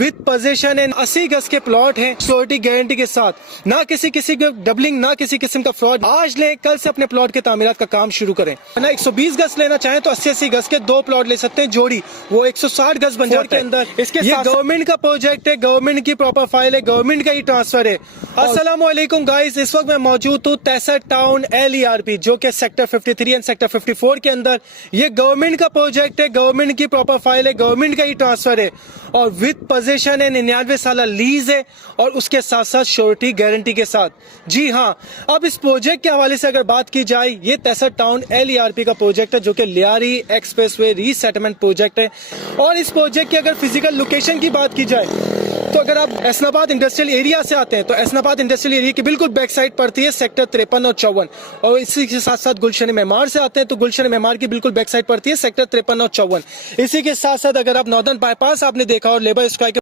With position and 80 गज के plot हैं सिक्योरिटी गारंटी के साथ, ना किसी की डबलिंग, ना किसी किस्म का फ्रॉड। आज लें, कल से अपने प्लॉट के तामीरात का काम शुरू करें। ना 120 गज लेना चाहें तो 80-80 गज के 2 प्लॉट ले सकते हैं जोड़ी, वो 160 गज बन जाते हैं अंदर। इसके ये गवर्नमेंट का प्रोजेक्ट है, गवर्नमेंट की प्रॉपर फाइल है, गवर्नमेंट का ही ट्रांसफर है। अस्सलाम वालेकुम गाइस, इस वक्त मैं मौजूद हूँ तहसर टाउन LERP जो कि सेक्टर 53 एंड सेक्टर 54 के अंदर। ये गवर्नमेंट का प्रोजेक्ट है, गवर्नमेंट की प्रॉपर फाइल है, गवर्नमेंट का ही ट्रांसफर है और विद पोजीशन है, 99 साल लीज है और उसके साथ साथ श्योरिटी गारंटी के साथ। जी हाँ, अब इस प्रोजेक्ट के हवाले से अगर बात की जाए, ये तहसर टाउन LERP का प्रोजेक्ट है जो कि लियारी एक्सप्रेसवे रीसेटलमेंट प्रोजेक्ट है। और इस प्रोजेक्ट की अगर फिजिकल लोकेशन की बात की जाए तो अगर आप एसनाबाद इंडस्ट्रियल एरिया से आते हैं तो एसनाबाद इंडस्ट्रियल एरिया की बिल्कुल बैक साइड पड़ती है सेक्टर 53 और 54। और इसी के साथ साथ गुलशन मेमार से आते हैं तो गुलशन मेमार की बिल्कुल बैक साइड पड़ती है सेक्टर 53 और 54। इसी के साथ साथ अगर आप नॉर्दर्न बाईपास आपने देखा और लेबर स्ट्राइक